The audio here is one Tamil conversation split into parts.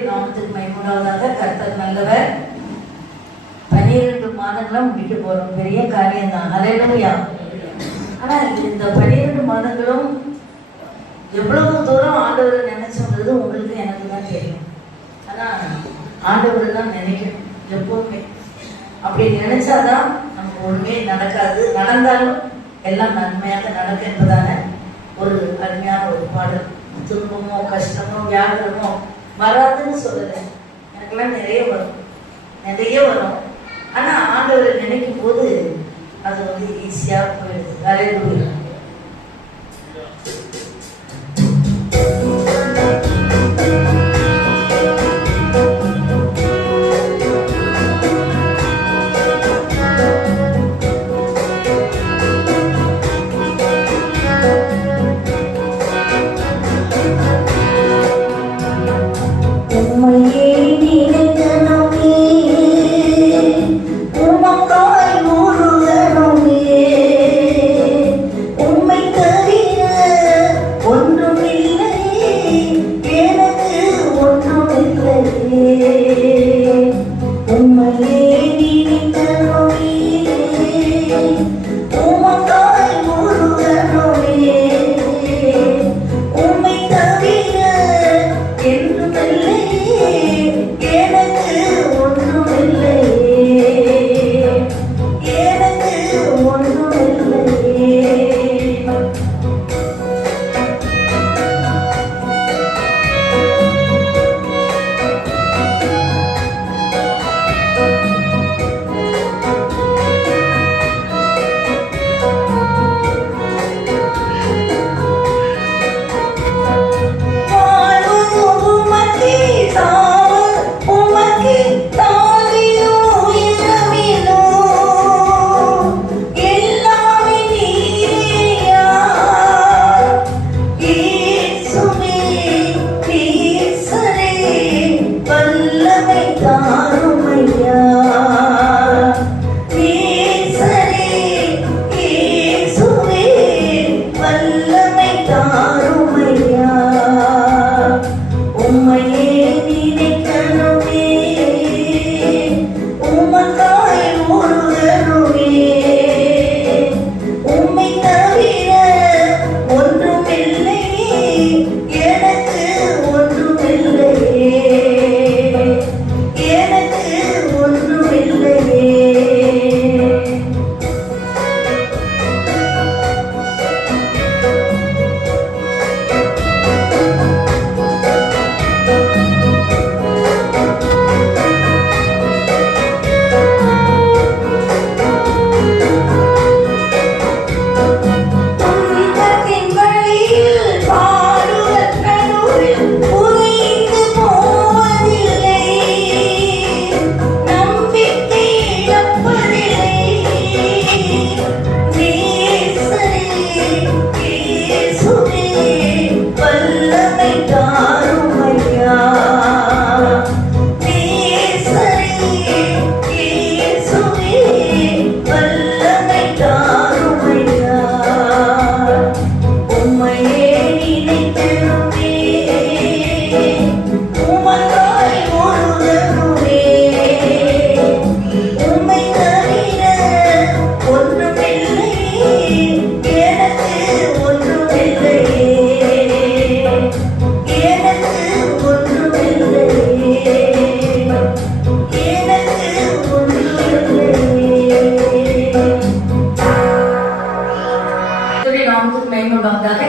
நாமத்துக்கு மகிமையுண்டாவதாக. கர்த்தர் நல்லவர். 12 மாதங்களும் முடிக்க போறோம். பெரிய காரியம் தான். ஹல்லேலூயா. ஆனா இந்த 12 மாதங்களும் எவ்வளவு தூரம் ஆண்டவரை நினைச்சோன்றது உங்களுக்கு எனக்கு தான் தெரியும். ஆனா ஆண்டவர் தான் நினைக்கணும் எப்பவுமே. அப்படி நினைச்சாதான் நமக்கு ஒண்ணுமே நடக்காது. நடந்தாலும் எல்லாம் நன்மையாக நடக்கும் என்பதான ஒரு அருமையான ஒரு பாடல். துன்பமோ கஷ்டமோ வியாபாரமோ வராதுன்னு சொல்லல, எனக்கெல்லாம் நிறைய வரும். ஆனா ஆண்டவரை நினைக்கும் போது அது வந்து ஈஸியா போயிடுது. ஹல்லேலூயா.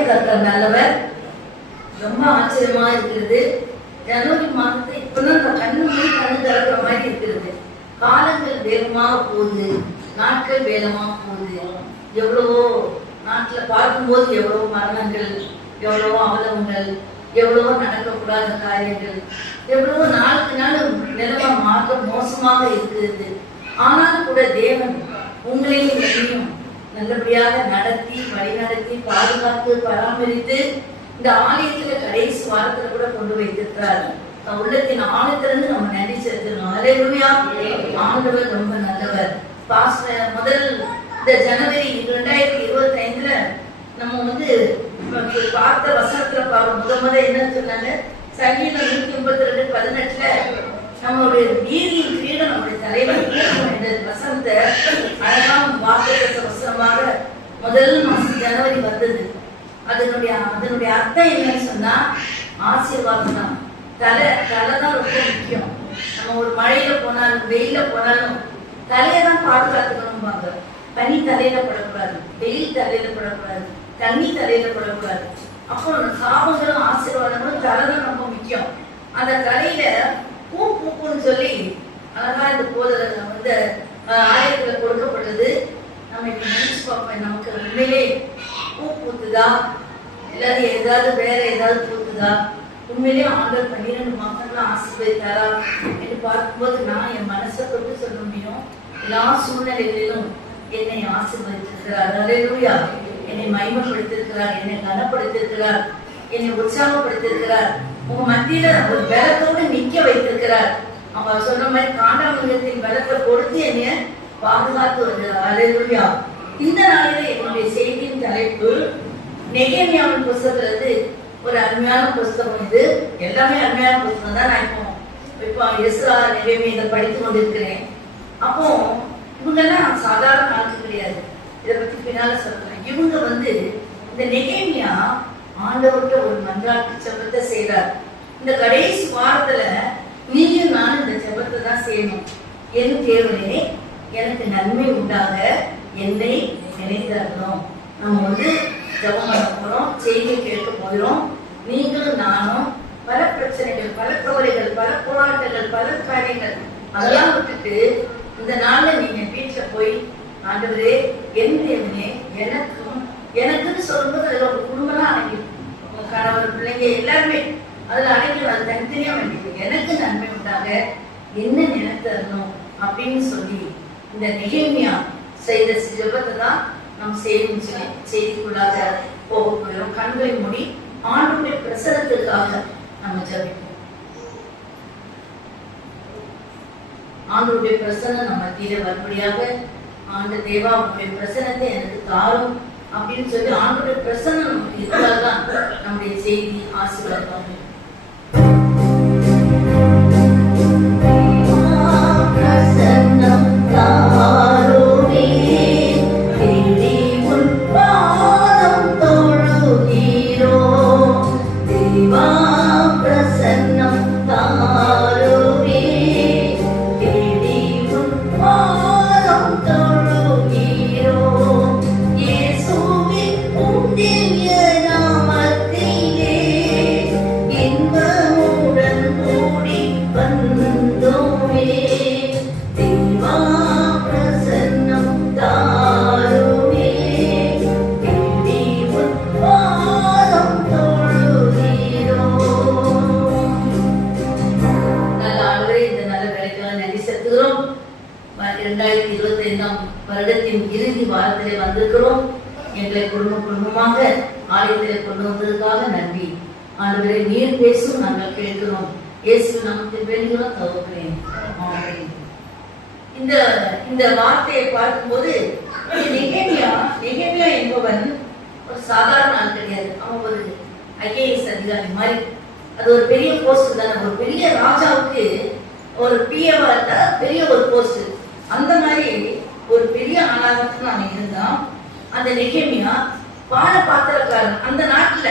கர்த்தர் நல்லவர். ரொம்ப ஆச்சரியமா இருக்கிறது. ஜனவரி மாதத்தை இப்பதான் கண்ணு திறக்கிற மாதிரி இருக்கிறது. காலங்கள் வேகமாக போகுது, நாட்கள் வேகமாக போகுது. எவ்வளவோ நாட்டுல பார்க்கும்போது எவ்வளவோ மரணங்கள், எவ்வளவோ அவலங்கள், எவ்வளவோ நடக்கக்கூடாத காரியங்கள், எவ்வளவோ நாளுக்கு நாள் நிலைமை மாற்ற மோசமாக இருக்கிறது. ஆனாலும் கூட தேவன் உங்களையும் என்னையும் நல்லபடியாக நடத்தி வழிநடத்தி பாதுகாத்து பராமரித்து இந்த ஆலயத்துல கடைசி வாரத்துல கூட கொண்டு வைத்திருக்கிறார். உள்ளத்தின் ஆழத்திலிருந்து நம்ம நன்றி செலுத்தணும். ஹல்லேலூயா. ஆண்டவர் ரொம்ப நல்லவர். முதல் இந்த ஜனவரி 2025 நம்ம பார்த்த வசனத்துல பாருங்க. முத என்ன சொன்னாங்க? சங்கீதம் 132:18 நம்மளுடைய நீதியின் கிரீடம் நம்முடைய தலைவர் என்ற வசனத்தை அழகான வாக்குத்த வசனமாக முதல் மாசம் ஜனவரி வந்தது. அதனுடைய அர்த்தம் என்னன்னு சொன்னா ஆசீர்வாதம் தான். தலைதான் ரொம்ப முக்கியம். நம்ம ஒரு மழையில போனாலும் வெயில போனாலும் தலையதான் பாதுகாத்துக்கணும்பாங்க. பனி தலையில படக்கூடாது, வெயில் தலையில படக்கூடாது, தண்ணி தலையில படக்கூடாது. அப்போ சாபங்களும் ஆசீர்வாதங்களும் தலைதான் ரொம்ப முக்கியம். அந்த தலையில பூ பூப்புன்னு சொல்லி அழகா இந்த போதல வந்து ஆலயத்துல கொடுக்கப்பட்டது. நம்ம இப்ப நினைச்சு பார்ப்போம், நமக்கு உண்மையிலே பூ பூத்துதா இல்லாத ஏதாவது வேற ஏதாவது பூத்துதா? உண்மையிலேயே ஆண்டவர் 12 மாதங்களும் ஆசீர்வதித்தாரா என்று பார்க்கும்போது நான் என் மனசை தொட்டு சொல்ல முடியும். எல்லா சூழ்நிலைகளிலும் என்னை ஆசீர்வதித்திருக்கிறார். அல்லேலூயா. என்னை மகிமைப்படுத்திருக்கிறார், என்னை கனப்படுத்திருக்கிறார், என்னை உற்சாகப்படுத்திருக்கிறார். உங்க மத்தியில ஒரு பலத்தோடு நிக்க வைத்திருக்கிறார். அவங்க சொன்ன மாதிரி காண்டாமிருகத்தின் பலத்தை கொடுத்து என்னை பாதுகாத்து வருகிறார். அல்லேலூயா. இந்த நாளில என்னுடைய செய்தியின் தலைப்பு நெகேமியாவின் புஸ்தகத்துல இருந்து ஒரு அருமையான புஸ்தகம். இது எல்லாமே அருமையான புஸ்தகம் தான். நான் இப்போ எஸ்ரா நெகேமியா இதை படித்து கொண்டிருக்கிறேன். அப்போ இவங்கெல்லாம் சாதாரண ஆட்கள் கிடையாது. இதை பத்தி பின்னால சொல்றேன். இவங்க வந்து இந்த நெகேமியா ஆண்டவர்கிட்ட ஒரு மன்றாட்டு ஜெபத்தை செய்றார். இந்த கடைசி வாரத்துல நீயும் நானும் இந்த ஜெபத்தை தான் செய்யணும். என் தேவனே, எனக்கு நன்மை உண்டாக என்னை நினைத்தரணும். நம்ம வந்து ஜெபம் பண்ண போறோம், செய்தி கேட்க போகிறோம். நீங்களும் நானும் பல பிரச்சனைகள், பல கவலைகள், பல போராட்டங்கள், பல காரியங்கள் அதெல்லாம் விட்டுட்டு இந்த நாள்ல நீங்க வீட்டுல போய் ஆண்டவரே, என் தேவனே, எனக்குன்னு சொல்லும்போது அதுல ஒரு குடும்பம்லாம் அடங்கிடும். உங்க கணவர், பிள்ளைங்க எல்லாருமே அதுல அடங்கிடும். அது தனித்தனியா வேண்டியது. எனக்கு நன்மை உண்டாக என்ன நினைத்தரணும் அப்படின்னு சொல்லி இந்த நெகேமியா செய்த ஜெபத்தை தான் நாம் செய்யணும். செய்திக்குள்ளாக போக போகிறோம். கண்களை மூடி ஆண்டவருடைய பிரசனத்திற்காக நம்ம ஜெபிப்போம். ஆண்டவருடைய பிரசனம் நம்ம கீழே வரும்படியாக ஆண்டு தேவா உங்களுடைய பிரசனத்தை எனக்கு தாரும் அப்படின்னு சொல்லி ஆண்டவருடைய பிரசனம் நமக்கு இருந்தால்தான் நம்முடைய செய்தி ஆசீர்வாதம். வருடத்தின் இறுதி வாரத்திலே வந்திருக்கிறோம். எங்களை குடும்பமாக ஆலயத்திலே கொண்டு வந்ததுக்காக நன்றி. ஆண்டவரே, நீர் பேசும், நாங்கள் கேட்கிறோம். இயேசு நாமத்தில் வேண்டுகிறோம் தகப்பனே. ஆமென். இந்த வார்த்தையை பார்க்கும்போது நெகேமியா என்பவன் ஒரு சாதாரண ஆள் கிடையாது. அவன் ஒரு IAS அதிகாரி மாதிரி. அது ஒரு பெரிய போஸ்ட் தானே. ஒரு பெரிய ராஜாவுக்கு ஒரு பிஏவா இருந்தா பெரிய ஒரு போஸ்ட். அந்த மாதிரி ஒரு பெரிய ஆளாகத்தான் அவன் இருந்தான். அந்த நெகேமியா பான பாத்திரக்காரன். அந்த நாட்டுல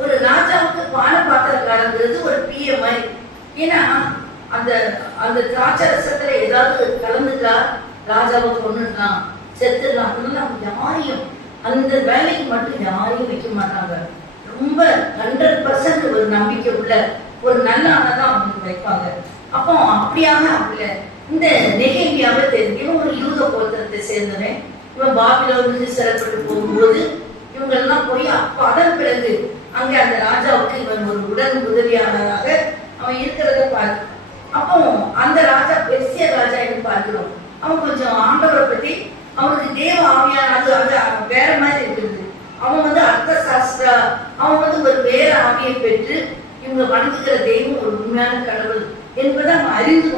ஒரு ராஜாவுக்கு பான பாத்திரக்காரங்கிறது ஒரு பிஏ மாதிரி. ஏன்னா அந்த திராட்சரசத்துல ஏதாவது கலந்துட்டா ராஜாவை கொண்டுடலாம், செத்துடலாம். அவங்க யாரையும் அந்த வேலைக்கு மட்டும் யாரையும் வைக்க மாட்டாங்க. ரொம்ப 100% ஒரு நம்பிக்கை உள்ள ஒரு நல்ல ஆளதான் அவங்களுக்கு வைப்பாங்க. அப்போ அப்படியாக அவங்கள இந்த நெகேமியாவை தெரிஞ்சு ஒரு யூத கோத்திரத்தை சேர்ந்தவன். இவன் பாபிலோனுக்கு சிறைப்பட்டு போகும்போது இவங்க எல்லாம் போய் அதன் பிறகு அங்க அந்த ராஜாவுக்கு இவன் ஒரு உடன் உதவியாளராக அவன் இருக்கிறத பார்த்து, அப்போ அந்த ராஜா பெர்சிய ராஜா என்று பார்க்கிறோம். அவன் கொஞ்சம் ஆண்டவரை பத்தி அவனுக்கு தேவ ஆவியான அது வேற மாதிரி இருக்குது. அவன் வந்து அர்த்த சாஸ்திரா, அவன் வந்து ஒரு வேற ஆவியை பெற்று இவங்க வணங்குகிற தெய்வம் ஒரு உண்மையான கடவுள் என்பதை அவன் அறிந்து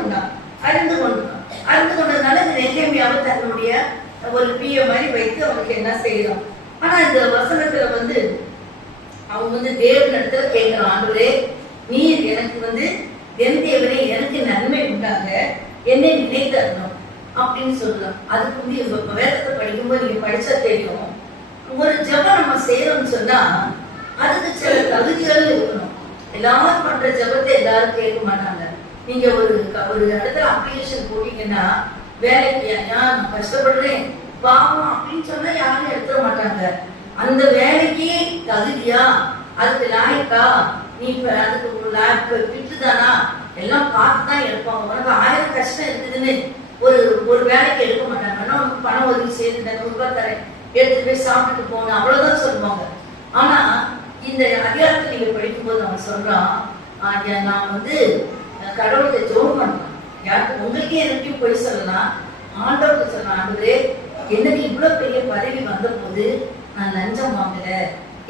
கொண்டதுனால இந்த நெகேமியாவை தன்னுடைய ஒரு பிஏ மாதிரி வைத்து அவனுக்கு என்ன செய்யலாம். ஆனா இந்த வசனத்துல வந்து அவன் வந்து தேவனிடத்துல கேட்கிறான், ஆண்டவரே, நீர் எனக்கு என் தேவனே எனக்கு நன்மை உண்டாக என்னை நினைத்தரணும் அப்படின்னு சொல்லலாம். அதுக்கு வேதத்தை படிக்கும்போது நீங்க படிச்சா தெரியும். ஒரு ஜெபம் நம்ம செய்யறோம்னு சொன்னா அதுக்கு சில தகுதிகள் இருக்கணும். எல்லாரும் பண்ற ஜெபத்தை எல்லாரும் கேட்க மாட்டாங்க. நீங்க ஒரு இடத்துல அப்ளிகேஷன் போட்டீங்கன்னா வேலைக்கு நான் கஷ்டப்படுறேன் பாவம் அப்படின்னு சொன்னா யாரும் எடுத்துட மாட்டாங்க. அந்த வேலைக்கு தகுதியா, அதுக்கு லாயக்கா, நீ அதுக்கு விட்டுதானா எல்லாம் பார்த்துதான் எடுப்பாங்க. உனக்கு 1000 கஷ்டம் இருக்குதுன்னு ஒரு வேலைக்கு எடுக்க மாட்டாங்க. உனக்கு பணம் ஒதுக்கி சேர்ந்து 100 ரூபாய் தரேன் எடுத்துட்டு போய் சாப்பிட்டுட்டு போகணும் அவ்வளவுதான் சொல்லுவாங்க. ஆனா இந்த அதிகாரத்தை நீங்க படிக்கும்போது அவன் சொல்றான், நான் கடவுளுக்கு ஜோம் பண்ணலாம். யாருக்கு உங்களுக்கே எனக்கும் போய் சொல்லலாம். ஆண்டவருக்கு சொல்லலாம், ஆண்டவரே எனக்கு இவ்வளவு பெரிய பதவி வந்த போது நான் லஞ்சம் வாங்கல,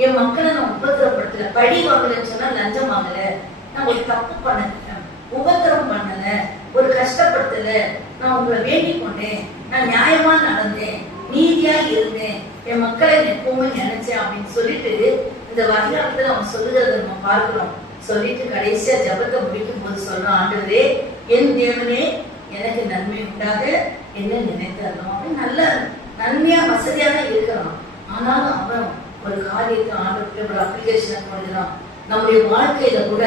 என் மக்களை நான் உபத்திரப்படுத்தல, படி வாங்கலன்னு சொன்னா லஞ்சம் வாங்கல, நான் ஒரு தப்பு பண்ணல, உபத்திரம் பண்ணல, ஒரு கஷ்டப்படுத்தல, நான் உங்களை வேண்டிக் கொண்டேன், நான் நியாயமா நடந்தேன், நீதியா இருந்தேன், என் மக்களை எப்பவுமே நினைச்சேன் அப்படின்னு சொல்லிட்டு இந்த வகையாளத்துல அவன் சொல்லுகிறத நம்ம பார்க்கிறோம். சொல்லிட்டு கடைசியா ஜபத்தை முடிக்கும் போது சொல்றான், ஆண்டவரே என் தேவனே எனக்கு நன்மை உண்டாக என்ன நினைத்தரணும் அப்படின்னு நல்ல நன்மையா வசதியா தான் இருக்கிறான். ஆனாலும் அவன் ஒரு காரியத்தை ஆண்டவருக்கு ஒரு அப்ளிகேஷனை கொடுக்கிறான். நம்முடைய வாழ்க்கையில கூட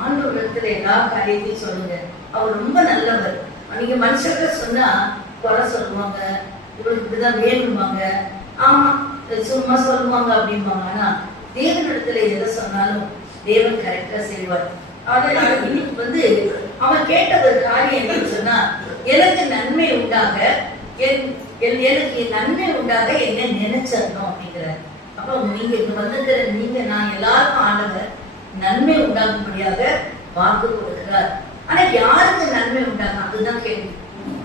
ஆண்டவரிடத்துல எல்லா காரியத்தையும் சொல்லுங்க. அவர் ரொம்ப நல்லவர். நீங்க மனுஷர்கிட்ட சொன்னா குறை சொல்லுவாங்க, இவங்களுக்கு இப்படிதான் வேணும்பாங்க, ஆமா சும்மா சொல்லுவாங்க அப்படிம்பாங்க. ஆனா தேவனிடத்துல எதை சொன்னாலும் தேவன் கரெக்டா செய்வார். அதனால இன்னைக்கு அவன் கேட்ட ஒரு காரியம் என்னன்னு சொன்னா, எனக்கு நன்மை உண்டாக எனக்கு நன்மை உண்டாக என்ன நினைச்சிடணும் அப்படிங்கிறார். அப்ப நீங்க இங்க வந்திருக்கிற நீங்க நான் எல்லாருக்கும் ஆண்டவர் நன்மை உண்டாகும்படியாக வாக்கு கொடுக்கிறார். ஆனா யாருக்கு நன்மை உண்டாகும் அதுதான் கேள்வி.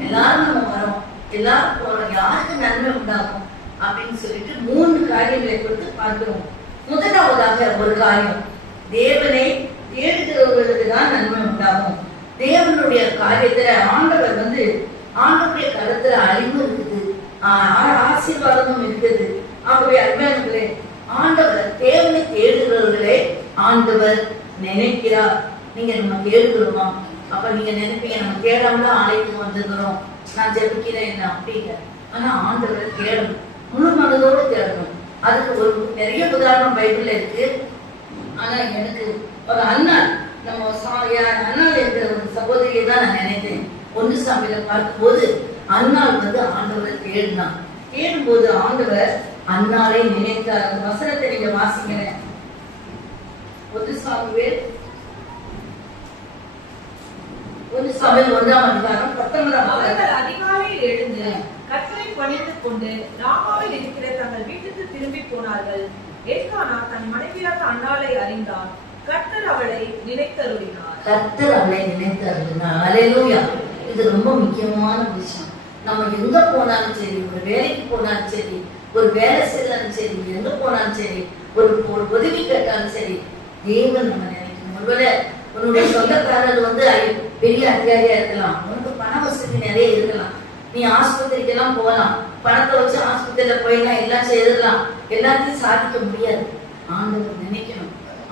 எல்லாரும் நம்ம வரோம், எல்லாரும் போறோம், யாருக்கு நன்மை உண்டாகும் அப்படின்னு சொல்லிட்டு 3 காரியங்களை கொடுத்து பார்க்கிறோம். முதலாவதாக ஒரு காரியம், தேவனை தேடுகிறவர்களுக்கு தான் நன்மை உண்டாகும். தேவனுடைய காரியத்துல ஆண்டவர் ஆண்டவருடைய கருத்துல அறிவு இருக்குது, ஆசீர்வாதமும் இருக்குது. ஆகவே அருமையானவர்களே, ஆண்டவர் தேவனை தேடுகிறவர்களே ஆண்டவர் நினைக்கிறார். நீங்க நம்ம தேடுகிறோமா? அப்ப நீங்க நினைப்பீங்க நம்ம தேடாம ஆலயத்துக்கு வந்துக்கிறோம், நான் ஜெபிக்கிறேன் என்ன அப்படிங்க. ஆனா ஆண்டவர் தேடணும், முழு மனதோடு தேடணும். அதுக்கு நிறைய உதாரணம் பைபிள்ல இருக்கு. ஆனா எனக்கு ஒரு அண்ணாள், நம்ம அண்ணாள் என்ற ஒரு சகோதரியை தான் நான் நினைத்தேன். 1 சாமியில பார்க்கும்போது அண்ணாள் ஆண்டவரை தேடினான். தேடும்போது ஆண்டவர் அண்ணாளை நினைத்தார். அந்த வசனத்தை நீங்க வாசிக்கிறேன். 1 சாமுவேல் 1ஆம் அதிகாரம் 19ஆம் அவர்கள் அதிகாலையில் எழுந்து கர்த்தரை பணிந்து கொண்டு ராமாவில் இருக்கிற தங்கள் வீட்டுக்கு திரும்பி போனார்கள். எல்கானா தன் மனைவியாக அன்னாளை அறிந்தார். கர்த்தர் அவளை நினைத்தருளினார். கர்த்தர் அவளை நினைத்தருளினார். அல்லேலூயா. இது ரொம்ப முக்கியமான விஷயம். நம்ம எங்க போனாலும் சரி, ஒரு வேலைக்கு போனாலும் சரி, ஒரு வேலை செய்யறாலும் சரி, எங்க போனாலும் சரி, ஒரு உதவி கேட்டாலும் சரி, தேவன் நம்ம நினைக்கணும். ஒருவேளை உன்னுடைய சொந்தக்காரர் பெரிய அதிகாரியா இருக்கலாம், உனக்கு பண வசதி நிறைய இருக்கலாம், நீ ஆஸ்பத்திரிக்கு எல்லாம் போகலாம், பணத்தை வச்சு ஆஸ்பத்திரியில போயிடலாம், எல்லாம் செய்யலாம், எல்லாத்தையும் சாதிக்க முடியாது. ஆண்டவர் நினைக்கணும்.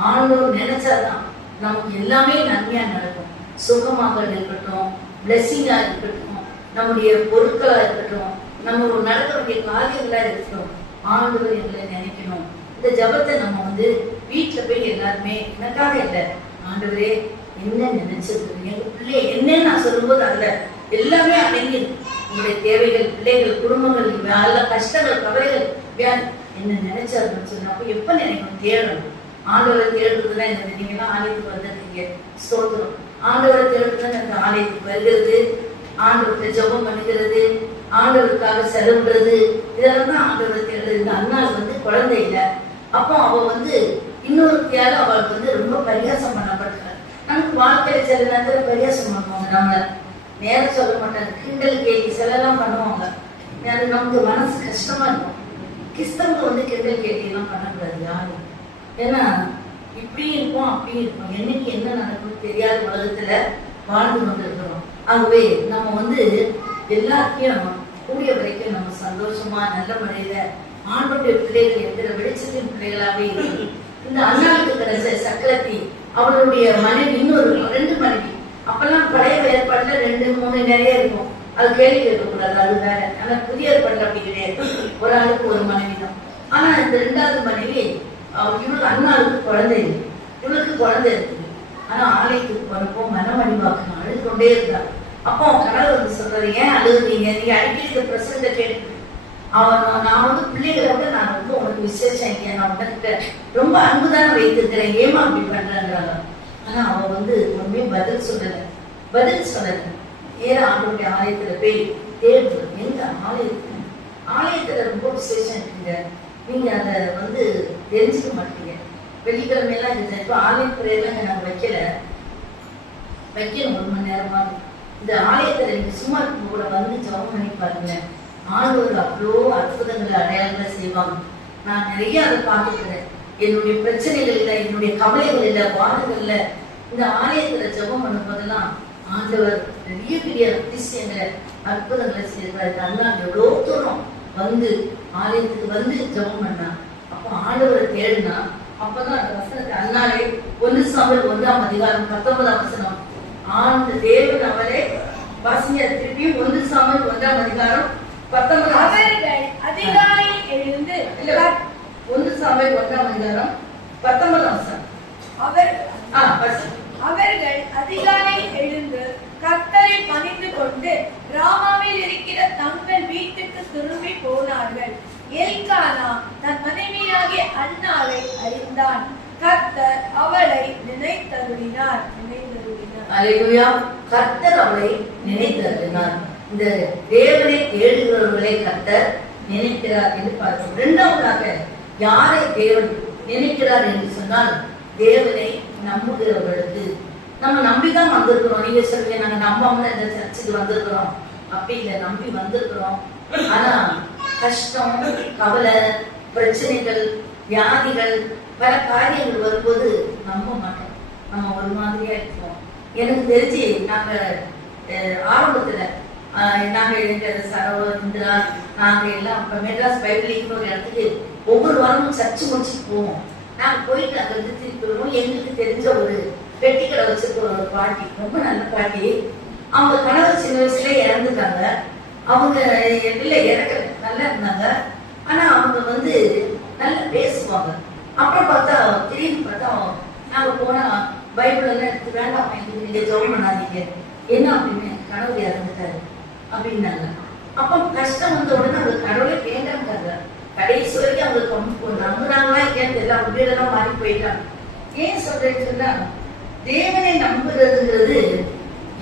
ஆண்டவர் நினைச்சாதான் நமக்கு எல்லாமே நன்மையா நடக்கும். சுகமாக இருக்கட்டும், பிளெஸிங்கா இருக்கட்டும், நம்முடைய பொருட்களா இருக்கட்டும், நம்ம நடக்கக்கூடிய காரியங்களா இருக்கட்டும், ஆண்டவர் எங்களை நினைக்கணும். இந்த ஜபத்தை நம்ம வீட்டுல போய் எல்லாருமே எனக்காக இல்லை, ஆண்டவரே என்ன நினைச்சிருக்கு எங்க பிள்ளை என்னன்னு நான் சொல்லும்போது அதுல எல்லாமே அடங்கி உங்களுடைய தேவைகள், பிள்ளைகள், குடும்பங்கள், கஷ்டங்கள், கவலைகள், என்ன நினைச்சாருன்னு சொன்னா அப்ப எப்ப நினைக்கணும்? தேடணும். ஆண்டவரை தேடுறதுதான் எனக்கு நீங்கெல்லாம் ஆலயத்துக்கு வந்திருக்கீங்க, ஸ்தோத்திரம். ஆண்டவரை தேடுறதுதான் எனக்கு ஆலயத்துக்கு வருகிறது, ஆண்டவருக்கு ஜபம் பண்ணுகிறது, ஆண்டவருக்காக செலவுறது, இதெல்லாம் தான் ஆண்டவரை தேடுறது. இந்த அண்ணாள் குழந்தை இல்லை. அப்போ அவ இன்னொருத்தியால அவளுக்கு ரொம்ப பரியாசம் பண்ணப்பட்டார். நமக்கு வாழ்க்கையில சில நேரத்துல பரியாசம் பண்ணுவாங்க, நம்மள நேரம் சொல்ல மாட்டாங்க, கிண்டல் கேலி சிலெல்லாம் பண்ணுவாங்க. அது நமக்கு மனசு கஷ்டமா இருக்கும். கிறிஸ்தவங்க கிண்டல் கேலி எல்லாம் பண்ணக்கூடாது யாரும். ஏன்னா இப்படி இருக்கும் அப்படி இருக்கும், என்னைக்கு என்ன நடக்கும்னு தெரியாத உலகத்துல வாழ்ந்து கொண்டிருக்கிறோம். ஆகவே நம்ம எல்லாத்தையும் கூடிய வரைக்கும் நம்ம சந்தோஷமா நல்ல முறையில ஆண்டோடைய பிள்ளைகள் என்கிற வெளிச்சத்தின் பிள்ளைகளாவே இருக்கு. இந்த அண்ணாளுக்கு கிடைச்ச சக்கரத்தி அவளுடைய மனைவி இன்னொரு 2 மனைவி. அப்பெல்லாம் பழைய ஏற்பாடுல 2, 3 நிறைய இருக்கும். அது கேள்வி கேட்கக்கூடாது, அது வேற. ஆனா புதிய ஏற்பாடுல அப்படி கிடையாது, ஒரு ஆளுக்கு ஒரு மனைவி தான். ஆனா இந்த 2வது மனைவி இவளுக்கு அண்ணாளுக்கு குழந்தை இல்லை, இவளுக்கு குழந்தை இருக்குது. ஆனா ஆலயத்துக்கு போனப்போ மனமடிவாக்கம் அழுது கொண்டே இருந்தா. அப்போ அவன் கணவர் வந்து சொல்றாரு, ஏன் அழுகுறீங்க, நீங்க அடிக்கடி இந்த பிரசங்கத்தை கேட்டு நான் வந்து பிள்ளைகளை விட நான் ரொம்ப உனக்கு விசேஷம் இல்லையா, நான் உனக்கிட்ட ரொம்ப அன்புதானே வைத்திருக்கிறேன், ஏமா அப்படி பண்றாங்கிறாங்க. ஆனா அவ வந்து ஒண்ணுமே பதில் சொல்லல. ஏன் ஆண்டவருடைய ஆலயத்துல போய் தேடுறது, எங்க ஆலயத்துல ரொம்ப விசேஷம் இருக்குங்க, நீங்க அதை வந்து தெரிஞ்சுக்க மாட்டீங்க. வெள்ளிக்கிழமையெல்லாம் இது இப்போ ஆலயத்துறையெல்லாம் நாங்க வைக்கணும் 1 மணி நேரமாவது. இந்த ஆலயத்துல நீங்க சும்மா இருக்கும் கூட வந்து ஜெபம் பண்ணி பாருங்க, ஆண்டவர் அவ்வளோ அற்புதங்களை அடையாளங்களை செய்வாங்க. நான் நிறைய அதை பார்த்துக்கிறேன். என்னுடைய பிரச்சனைகள் இல்லை, என்னுடைய கவலைகள் இல்லை, வாதங்கள்ல இந்த ஆலயத்துல ஜெபம் பண்ணும் போதெல்லாம் ஆண்டவர் பெரிய பெரிய அதிசயங்களை அற்புதங்களை செய்வாரு. அதனால எவ்வளோ தூரம் வந்து ஆலயத்துக்கு வந்து ஜெபம் பண்ணா, அப்போ ஆண்டவரை தேடுனா, அப்பதான் அந்த வசனத்தை அண்ணாலே 1 சாமுவேல் 1ஆம் அதிகாரம் 19ஆம் வசனம், ஆண்டு தேவன் அவளே வாசிங்க திருப்பி 1 சாமுவேல் 1ஆம் அதிகாரம் 19. அவர்கள் அதிகாலையில் எழுந்து 1 சாமுவேல் 1ஆம் அதிகாரம் 19ஆம் வசனம். அவர்கள் அதிகாலையில் எழுந்து கர்த்தரை பணிந்து கொண்டு ராமாவில் இருக்கிற தங்கள் வீட்டுக்கு திரும்பி போனார்கள். எல்கானா தன் மனைவியாகிய அன்னாளை அறிந்தான். கர்த்தர் அவளை நினைத்தருளினார். அல்லேலூயா. கர்த்தர் அவளை நினைத்தருளினார். இந்த தேவனை தேடுகிறவர்களை கர்த்தர் நினைக்கிறார் என்று பார்க்கிறோம். 2வதாக யாரை தேவன் நினைக்கிறார் என்று சொன்னால், தேவனை நம்புகிறவர்களுக்கு. நம்ம நம்பிதான் வந்திருக்கிறோம். நீங்க சொல்லுங்க, நாங்க நம்பாம இந்த சர்ச்சுக்கு வந்திருக்கிறோம். அப்படி இல்லை, நம்பி வந்திருக்கிறோம். ஆனா கஷ்டம், கவலை, பிரச்சனைகள், வியாதிகள், பல காரியங்கள் வரும்போது நம்ப மாட்டோம். நம்ம ஒரு மாதிரியா இருக்கோம். எனக்கு தெரிஞ்சு நாங்க ஆரம்பத்துல நாங்க எங்க சரவண இந்திரா நாங்க எல்லாம் மெட்ராஸ் பைபிள் ஒரு இடத்துக்கு ஒவ்வொரு வாரமும் சர்ச்சு முடிச்சுட்டு போவோம். நாங்க போயிட்டு அங்க இருந்து திருப்பி வருவோம். எங்களுக்கு தெரிஞ்ச ஒரு பெட்டி கடை வச்சிருக்க ஒரு பாட்டி, ரொம்ப நல்ல பாட்டி. அவங்க கணவர் சின்ன வயசுல இறந்துட்டாங்க. அவங்க பிள்ளை இறக்கல, நல்லா இருந்தாங்க. ஆனா அவங்க வந்து நல்லா பேசுவாங்க. அப்புறம் பார்த்தா திடீர்னு பார்த்தா நாங்க போனா பைபிள் எல்லாம் எடுத்து, வேண்டாம் எங்களுக்கு நீங்க ஜெபம் பண்ணாதீங்க, என்ன அப்படின்னு, கணவர் இறந்துட்டாரு அப்படின்னாங்க. அப்ப கஷ்டம் வந்த உடனே அவங்க கடவுளை வேண்டாங்க. கடைசி வரைக்கும் அவங்களுக்கு நம்புறாங்களா இல்லையான்னு தெரியல, அவங்க வீடெல்லாம் மாறி போயிட்டாங்க. ஏன் சொல்றேன்னா, தேவனை நம்புறதுங்கிறது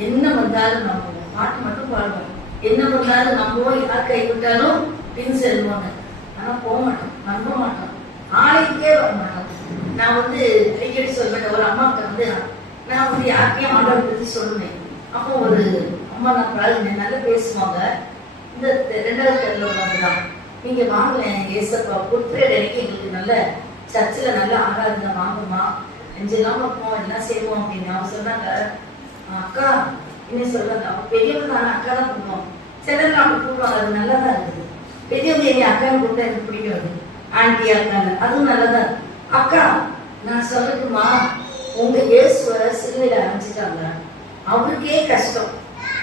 என்ன வந்தாலும் நம்புவோம். பாட்டு மட்டும் பாடுவோம், என்ன வந்தாலும் நம்புவோம், யார் கைவிட்டாலும் பின் செல்வோம். ஆனா போக மாட்டோம், நம்ப மாட்டோம், ஆலயத்துக்கே வர மாட்டோம். நான் வந்து அடிக்கடி சொல்வேன், ஒரு அம்மாவுக்கு வந்து நான் வந்து யாருக்கையும் ஆண்டவரை பத்தி சொல்லுவேன். அப்போ ஒரு அம்மா நான் பழகுங்க, நல்லா பேசுவாங்க. இந்த 2வது தெருல உள்ளவங்கதான், நீங்க வாங்கலேன் ஏசப்பா புத்திரேட் அன்னைக்கு எங்களுக்கு நல்ல சர்ச்சில் நல்ல ஆராதனை வாங்குமா, நெஞ்செல்லாம் வைப்போம், எல்லாம் செய்வோம் அப்படின்னு. அவங்க சொன்னாங்க, அக்கா இன்னும் சொல்றாங்க, அவங்க பெரியவங்க நான் அக்கா தான் கூப்பிடுவோம். சிலர் அப்படி கூப்பிடுவாங்க, அது நல்லாதான் இருக்குது. பெரியவங்க என்னை அக்கான்னு கூப்பிட்டா எனக்கு பிடிக்கும், ஆண்டி அக்கான்னு, அதுவும் நல்லதான். அக்கா நான் சொல்லட்டுமா, உங்க இயேசுவரை சிலுவையில அரைஞ்சிட்டாங்க, அவருக்கே கஷ்டம்,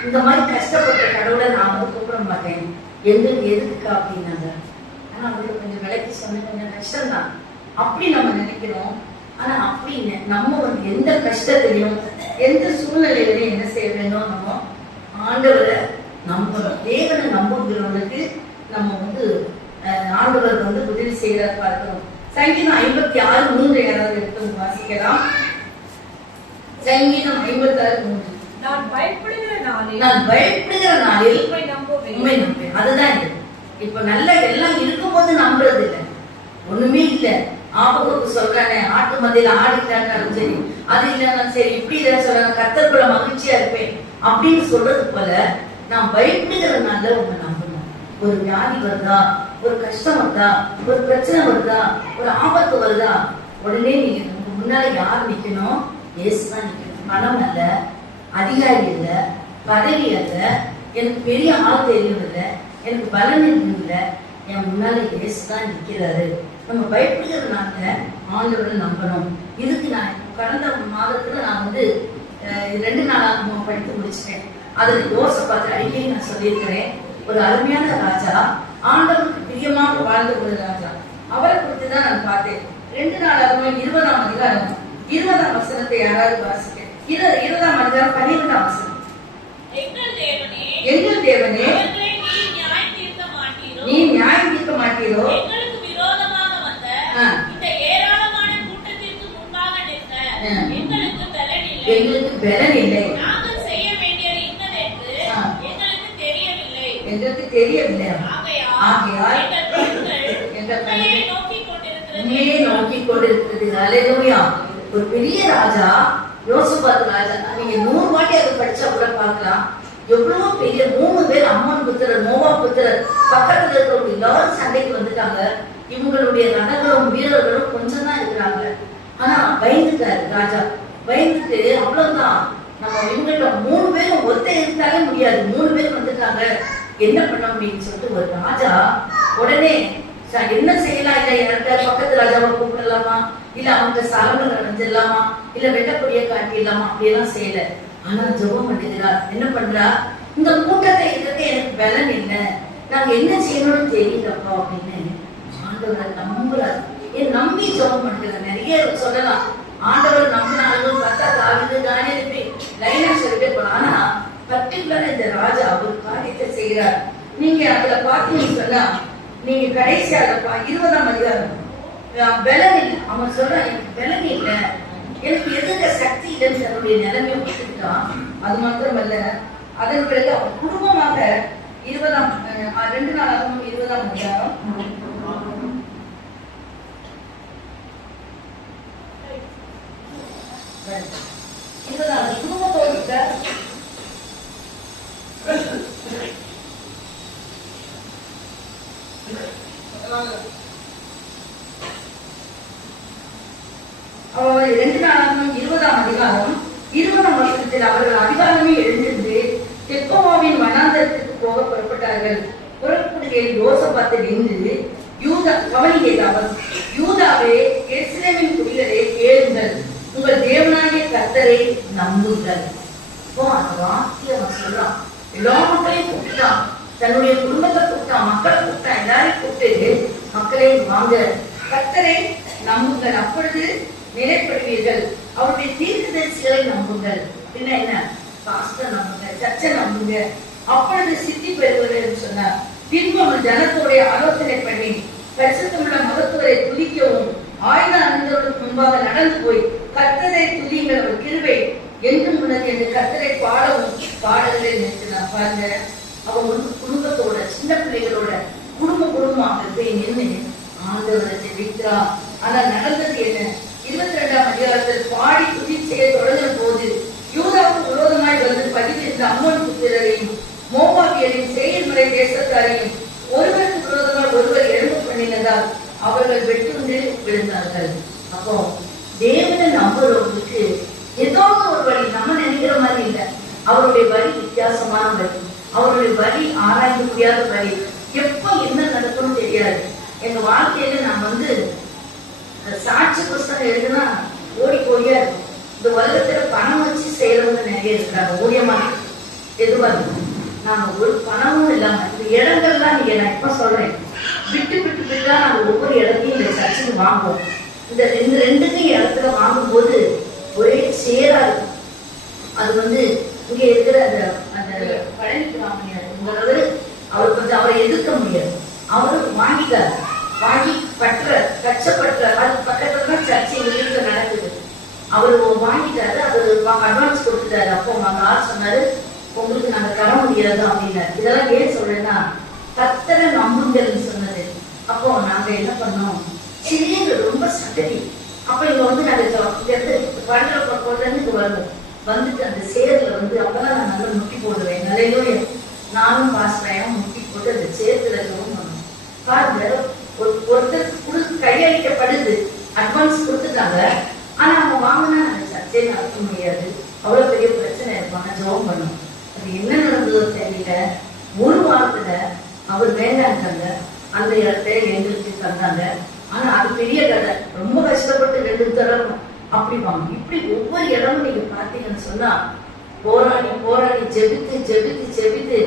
இந்த மாதிரி கஷ்டப்பட்ட கடவுளை நான் வந்து கூப்பிட மாட்டேன், எங்களுக்கு எதுக்குக்கா அப்படின்னாங்க. ஆனா அவங்களுக்கு கொஞ்சம் விலைக்கு சொன்ன கொஞ்சம் கஷ்டம்தான் அப்படி நம்ம நினைக்கிறோம். ஆனா அப்படின்னு நம்ம வந்து எந்த கஷ்டத்திலையும் எந்த சூழ்நிலையிலையும் என்ன செய்ய வேண்டும், நம்ம ஆண்டவரை நம்பணும். தேவனை நம்புகிறவங்களுக்கு நம்ம வந்து ஆண்டவர் வந்து உதவி செய்கிறார் பார்க்கிறோம். சங்கீதம் 56:3 யாராவது எடுத்து வாசிக்கலாம். சங்கீதம் 56:3. நான் பயப்படுகிற நாளில் உம்மை நம்புவேன். அதுதான் இப்ப நல்ல எல்லாம் இருக்கும்போது நம்புறது இல்லை, ஒண்ணுமே இல்லை. ஆபத்துக்கு சொல்றானே, ஆட்டு மந்தையில ஆடிக்கிறாங்க, சரி அது இல்லைன்னா சரி இப்படி இல்லை சொல்றாங்க, கர்த்தருக்குள்ள மகிழ்ச்சியா இருப்பேன் அப்படின்னு சொல்றது போல, நான் பயப்படுகிறதுனால உங்க நம்பணும். ஒரு வியாதி வருதா, ஒரு கஷ்டம் வருதா, ஒரு பிரச்சனை வருதா, ஒரு ஆபத்து வருதா, உடனே நீங்க முன்னாடி யார் நிக்கணும்? இயேசுதான் நிக்கணும். பணம் அல்ல, அதிகாரி இல்ல, பதவி அல்ல, எனக்கு பெரிய ஆள் தெரியும் இல்ல, எனக்கு பலன் இல்லை, என் முன்னால இயேசுதான் நிக்கிறாரு. நம்ம பயப்படுகிறதுனால ஆண்டவரை நம்பணும். இதுக்கு நான் கடந்த மாதத்துல நான் வந்து 2 நாளாக படித்து முடிச்சிட்டேன். அதுல யோசபாத்தை அடிக்கடி நான் சொல்லியிருக்கிறேன். ஒரு அருமையான ராஜா, ஆண்டவருக்கு பிரியமாக வாழ்ந்த ஒரு ராஜா. அவரை குறித்து தான் நான் பார்த்தேன். 2 நாளாகவும் 20ஆம் அதிகாரம் 20ஆம் வசனத்தை யாராவது வாசிக்க? 20ஆம் அதிகாரம் 12ஆம் வசனம். எங்கள் தேவனே, நீ நியாயம் தீர்க்க மாட்டீரோ? எங்களுக்கு விரோதமாக வந்த இந்த ஏராளமான கூட்டத்திற்கு முன்பாக நிற்க எங்களுக்கு பலன் இல்லை. நாங்கள் செய்ய வேண்டியது இன்னதென்று எங்களுக்கு தெரியவில்லை. ஆகையால் எங்கள் கண்கள் உண்மையை நோக்கிக் கொண்டிருக்கிறது. அல்லேலூயா. ஒரு பெரிய ராஜா, யோசபாத் ராஜா. நீங்க 100 வாட்டி அதை படிச்சா கூட பார்க்கலாம். எவ்வளவு பெரிய 3 பேர், அம்மன் புத்திரர், மோவா புத்திரர், பக்கத்துல இருக்கிறவங்க எல்லாரும் சண்டைக்கு வந்துட்டாங்க. இவங்களுடைய ரதங்களும் வீரர்களும் கொஞ்சம் தான் இருக்கிறாங்க. ஆனா பயந்துட்டாரு ராஜா. பயந்துட்டு அவ்வளவுதான், நம்ம இவங்கள்ட்ட 3 பேரும் ஒத்த இருந்தாலே முடியாது, 3 பேர் வந்துட்டாங்க, என்ன பண்ண முடியும்னு சொல்லிட்டு ஒரு ராஜா உடனே என்ன செய்யலாம்? இல்ல எனக்கு பக்கத்து ராஜாவை கூப்பிடலாமா, இல்ல அவங்க சாலங்களை அடைஞ்சிடலாமா, இல்ல வெள்ளப்படியை காட்டிடலாமா, அப்படியெல்லாம் செய்யல. ஆனா ஜெபம் பண்ணுகிறார். என்ன பண்றா? இந்த கூட்டத்தை இருக்கிறது எனக்கு பலன் இல்லை, நாங்க என்ன செய்யணும்னு தெரியலப்பா அப்படின்னு ஆண்டவரை நம்புறாரு. என் நம்பி ஜெபம் பண்ணுறது நிறைய சொல்லலாம். ஆண்டவர் நம்பினாலும் பார்த்தா தாவீது, தானியேல் லைனா சொல்லிட்டே போலாம். ஆனா பர்டிகுலரா இந்த ராஜா ஒரு காரியத்தை செய்கிறார். நீங்க அதுல பாத்தீங்கன்னு சொன்னா, நீங்க கடைசியா 20ஆம் அதிகாரம் பலன் இல்லை. அவன் சொல்றான், எனக்கு பலன் இல்லை, எனக்கு எதுக்க சக்தி இல்லைன்னு தன்னுடைய நிலைமையை கொடுத்துட்டான். அது மாத்திரமல்ல, அதன் பிறகு அவர் குடும்பமாக 2 நாளாகவும் 20ஆம் அதிகாரம் குடும்பத்தோடு அவர் 2 நாளாகவும் 20ஆம் அதிகாரம் 20ஆம் வசனத்தில் அவர்கள் அதிகாரமே எழுந்திருந்து தெக்கோவாவின் வனாந்தரத்துக்கு போக புறப்பட்டார்கள். புறப்படுகையில் யோசபாத்தை நின்று கவனிக்கிறார். யூதாவே, எருசலேமின் குடிகளே, கேளுங்கள், உங்கள் தேவனாகிய கர்த்தரை நம்புங்கள். அந்த வார்த்தையை அவன் சொல்றான். எல்லா மக்களையும் கூப்பிட்டான், தன்னுடைய குடும்பத்தை கூப்பிட்டான், மக்களை கூப்பிட்டான், எல்லாரையும் கூப்பிட்டு, மக்களை வாங்க, கர்த்தரை நம்புங்கள், அப்பொழுது நிலைப்படுவீர்கள், அவருடைய தீர்க்கதரிசிகளை நம்புங்கள். பின்ன என்ன? பாஸ்டர் நம்புங்க, சர்ச்சை நம்புங்க, அப்பொழுது சித்தி பெறுவது என்று சொன்னார். பின்பு அவர் ஜனத்தோடைய ஆலோசனை பண்ணி பரிசுத்தமுள்ள மகத்துவரை துதிக்கவும் ஆயுத அணிந்தவர்களுக்கு முன்பாக நடந்து போய் கர்த்தரை துதிங்கள், அவர் கிருபை என்றும் உள்ளது என்று கர்த்தரை பாடவும் பாடல்களை நிறுத்தினார். பாருங்க, அவன் குடும்பத்தோட, சின்ன பிள்ளைகளோட குடும்பமாக போய் நின்று ஆண்டவரை ஜெபிக்கிறான். ஆனா நடந்தது என்ன? 22ஆம் அதிகாரத்தில் பாடி துதி செய்ய தொடங்கின போது யூதாவுக்கு விரோதமாய் வந்து பதிவிருந்த அம்மன் புத்திரரையும் மோவாபியரையும் செயல்முறை தேசத்தாரையும் ஒருவருக்கு விரோதமாக ஒருவர் எழுந்து பண்ணினதால் அவர்கள் வெட்டுண்டு விழுந்தார்கள். அப்போ தேவனை நம்புறவங்களுக்கு ஏதோ ஒரு வழி, நம்ம நினைக்கிற மாதிரி இல்லை, அவருடைய வழி வித்தியாசமான வழி, அவருடைய வழி ஆராய்ந்து முடியாத வழி. எப்ப என்ன நடக்கும்னு தெரியாது. எங்க வாழ்க்கையில நான் சாட்சி புஸ்தகம் எழுதுனா ஓடி போயா இருக்கும். இந்த உலகத்துல பணம் வச்சு செய்யறவங்க நிறைய இருக்காங்க. ஊழியமா எதுவா இருக்கும், நாங்க ஒரு பணமும் இல்லாம இந்த இடங்கள்லாம் நீங்க, நான் இப்ப சொல்றேன், விட்டு நாங்க ஒவ்வொரு இடத்தையும் இந்த சர்ச்சுக்கு வாங்குவோம். இந்த ரெண்டுக்கும் இடத்துல வாங்கும் போது ஒரே சேரா இருக்கும். அது இங்க இருக்கிற அந்த பழனிராமணியார் உங்களவர், அவர் கொஞ்சம் அவரை எதிர்க்க முடியாது. அவரு வாங்கிட்டாரு, வாங்கி கஷ்டப்பட்ட அது பக்கத்துல தான் சர்ச்சை வீட்டுல நடக்குது. அவரு வாங்கிட்டாரு, அவரு அட்வான்ஸ் கொடுத்துட்டாரு. அப்போ ஆள் சொன்னாரு, உங்களுக்கு நாங்க தர முடியாது அப்படின்னாரு. இதெல்லாம் ஏன் சொல்றேன்னா, கர்த்தரை நம்புங்கள்னு சொன்னது. அப்போ நாங்க என்ன பண்ணோம், சிறிய ரொம்ப சட்டடி. அப்ப இங்க நாங்க பழனிக்கு வருவோம். வந்துட்டு அந்த சேர்ல அப்பதான் நான் நல்லா முட்டி போடுவேன். நிலையிலும் நானும் பாஸ்டையும் முட்டி போட்டு அந்த சேர்த்துல பண்ணுவோம். பாருங்க, ஒருத்தருக்கு கையளிக்கப்படுது, அட்வான்ஸ் கொடுத்துட்டாங்க. ஆனா அவங்க வாங்கினா நாங்க சர்ச்சையை நடத்த முடியாது, அவ்வளவு பெரிய பிரச்சனை இருப்பாங்க. ஜெபம் பண்ணும். அது என்ன நடந்ததோ தெரியல. ஒரு வாரத்துல அவர் வேண்டாங்க, அந்த இடத்த எங்களுக்கு தந்தாங்க. ஆனா அது பெரிய கதை, ரொம்ப கஷ்டப்பட்டு 2 தடவை அப்படி வாங்க. இப்படி ஒவ்வொரு இடமும் நீங்க பாத்தீங்கன்னு சொன்னா போராடி போராடி ஜெபித்து ஜெபித்து ஜெபித்து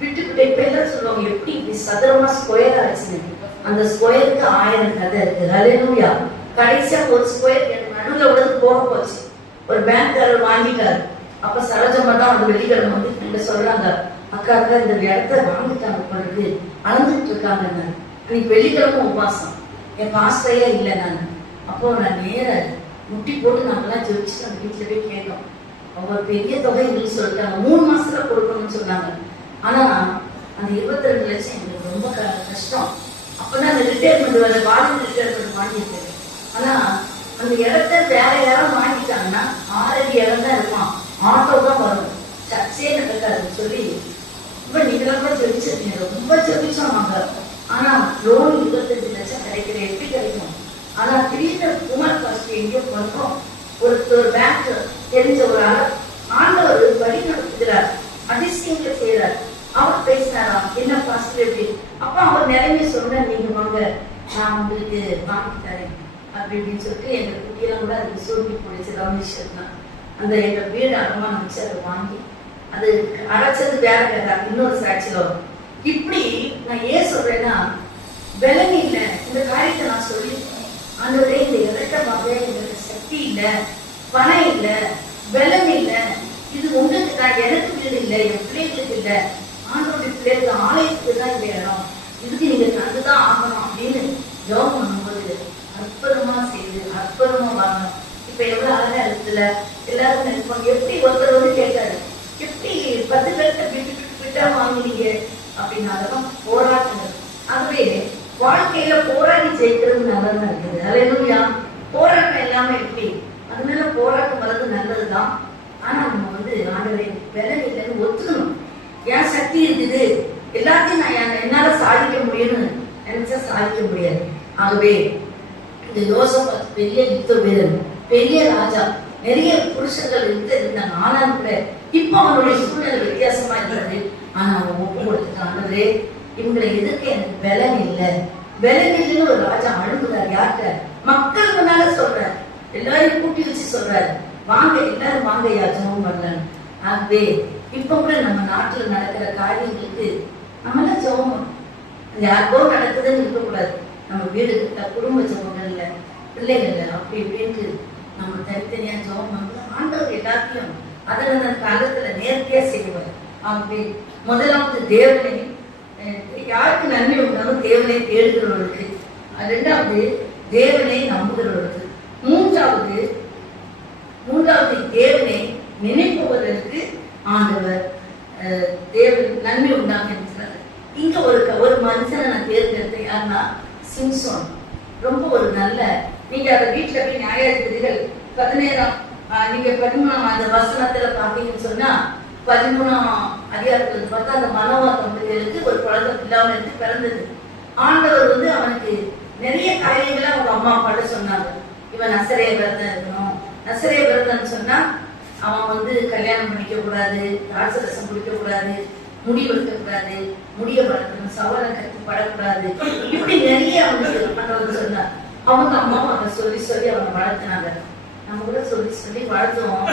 விட்டு விட்டு இப்ப எல்லாம் சொல்லுவாங்க எப்படி இப்படி சதுரமா ஸ்கொயர் ஆச்சுன்னு. அந்த ஸ்கொயருக்கு 1000 கதை இருக்கு. ஹல்லேலூயா. கடைசியா ஒரு ஸ்கொயர் நடுவுல உள்ளது போக போச்சு. ஒரு பேங்க்காரர் வாங்கிட்டாரு. அப்ப சரோஜமா தான் அந்த வெள்ளிக்கிழமை வந்து என்கிட்ட சொல்றாங்க, அக்கா அக்கா இந்த இடத்த வாங்கிட்டாங்க பிறகு அளந்துட்டு இருக்காங்க. அன்னைக்கு வெள்ளிக்கிழமை உபாசம், என் பாஸ்டையா இல்லை நான். அப்போ நான் நேர முட்டி போட்டு நாங்கெல்லாம் ஜெயிச்சு அந்த வீட்டுல போய் கேட்டோம். அவங்க பெரிய தொகை இல்லைன்னு சொல்லிட்டாங்க, 3 மாசத்துல கொடுக்கணும்னு சொன்னாங்க. ஆனா அந்த 22 லட்சம் எங்களுக்கு ரொம்ப கஷ்டம். அப்பதான் அந்த ரிட்டையர்மெண்ட் வர வாலிப ரிட்டையர்மெண்ட் வாங்கியிருக்கேன். ஆனா அந்த இடத்த வேற யாரும் வாங்கிட்டாங்கன்னா 6 அடி இடம் தான் இருப்பான், ஆட்டோ தான் வரும், சர்ச்சே நடக்காதுன்னு சொல்லி இப்ப நீங்களும் கூட ஜெபிச்சிருக்கீங்க. ரொம்ப ஜெபிச்சோம் நாங்க. ஆனா லோன் 25 லட்சம் கிடைக்கிற எப்படி கிடைக்கும்? ஆனா திடீர்னு குமார் காஸ்ட் எங்கேயோ பண்றோம். ஒரு பேங்க் தெரிஞ்ச ஒரு ஆண்டவர் வழி நடத்துகிறார், அதிசயங்களை செய்யறார். அவர் பேசினாராம், என்ன பாஸ்டர் எப்படி? அப்ப அவர் நிலைமை சொன்ன, நீங்க வாங்க நான் உங்களுக்கு வாங்கி தரேன் அப்படி இப்படின்னு சொல்லிட்டு எங்க குட்டியெல்லாம் கூட அதுக்கு சூழ்நிலை போயிடுச்சு. ராமேஸ்வரம்னா அந்த எங்க வீடு அடமானம் வச்சு அதை வாங்கி அது அடைச்சது வேற வேற இன்னொரு சாட்சியில வரும். இப்படி நான் ஏன் சொல்றேன்னா, பலன் இல்லை இந்த காரியத்தை நான் சொல்லியிருக்கேன். ஆண்டவரே இந்த இடத்தை பார்க்க எங்களுக்கு சக்தி இல்லை, பணம் இல்லை, பலம் இல்லை, இது உங்களுக்கு தான், எனக்கு வீடு இல்லை, என் பிள்ளைகளுக்கு இல்லை, ஆண்டவருடைய பிள்ளைகளுக்கு ஆலயத்துக்கு தான் இந்த இடம், இதுக்கு நீங்க தந்துதான் ஆகணும் அப்படின்னு ஜெபம் பண்ணும்போது அற்புதமா செய்து அற்புதமா வாங்கணும். இப்ப எவ்வளவு அழகா இருக்குல்ல, எல்லாரும் நினைப்பாங்க எப்படி ஒருத்தர் வந்து கேட்டாரு, எப்படி 10 பேர்த்த விட்டா வாங்கினீங்க அப்படின்னு. அதெல்லாம் போராட்டங்கள். ஆகவே வாழ்க்கையில போராடி ஜெயிக்கிறது நல்லதா இருக்குது. ஹல்லேலூயா. போராட்டம் இல்லாம எப்படி? அதனால போராட்டம் வர்றது நல்லதுதான். ஆனா நம்ம வந்து ஆண்டவரே பலன் இல்லைன்னு ஒத்துக்கணும். என் சக்தி இருக்குது, எல்லாத்தையும் நான் என்னால சாதிக்க முடியும்னு நினைச்சா சாதிக்க முடியாது. ஆகவே இந்த யோசபாத் பெரிய யுத்த வீரன், பெரிய ராஜா, நிறைய புருஷர்கள் இருந்தாங்க. ஆனாலும் கூட இப்ப அவனுடைய சூழ்நிலை வித்தியாசமா இருந்தது. ஆனா அவன் ஒப்பு கொடுத்துட்டான், ஆண்டவரே இவங்களை எதிர்க்க எனக்கு பலன் இல்லை, பலன் இல்லைன்னு ஒரு ராஜா அழுகுறார். யார்கிட்ட? மக்கள் முன்னால சொல்றாரு, எல்லாரையும் கூட்டி வச்சு சொல்றாரு, வாங்க எல்லாரும் வாங்க யாச்சமும் பண்ணலாம். ஆகவே இப்ப கூட நம்ம நாட்டுல நடக்கிற காரியங்களுக்கு நம்மளாம் ஜெபம் யாருக்கோ நடக்குதுன்னு இருக்கக்கூடாது. நம்ம வீடு கிட்ட குடும்ப ஜெபங்கள்ல பிள்ளைகள்ல அப்படி இப்படின்ட்டு நம்ம தனித்தனியா ஜெபம் பண்ணலாம். ஆண்டவர் எல்லாத்தையும் அதன காலத்துல நேர்த்தியா செய்வார். ஆகவே முதலாவது தேவனை, யாருக்கு நன்மை உண்டாலும் தேவனை தேடுகிறவர்களுக்கு, 2வது தேவனை நம்புகிறவர்களுக்கு, மூன்றாவது தேவனை நினைப்பவர்களுக்கு ஆண்டவர் தேவன் நன்மை உண்டாக இருக்கிறார். இங்க ஒரு மனுஷனை நான் தேர்ந்தெடுத்தேன். யாருன்னா சிம்சோன். ரொம்ப ஒரு நல்ல, நீங்க அதை வீட்டுல போய் நியாயாதிபதிகள் 17 நீங்க 13ஆம் அந்த வசனத்துல பாத்தீங்கன்னு சொன்னா 13ஆம் அதிகாரத்துல பார்த்தா அந்த மனோவா தம்பதிகளுக்கு ஒரு குழந்தை இல்லாம இருந்து பிறந்தது. ஆண்டவர் வந்து அவனுக்கு நிறைய காரியங்களை அவங்க அம்மா அப்பாட்ட சொன்னாங்க. இவன் நசரேய விரதம் இருக்கணும், நசரேய விரதம்னு சொன்னா அவன் வந்து கல்யாணம் பண்ணிக்க கூடாது, ராசரசம் குடிக்க கூடாது, முடி வெட்ட கூடாது, முடிய வளர்க்கணும், சவரம் கட்டி படக்கூடாது, இப்படி நிறைய அவனுக்கு பண்ண சொன்னார். அவங்க அம்மாவும் அதை சொல்லி சொல்லி அவனை வளர்த்தினாங்க. நம்ம கூட சொல்லி சொல்லி வளர்த்தோம்.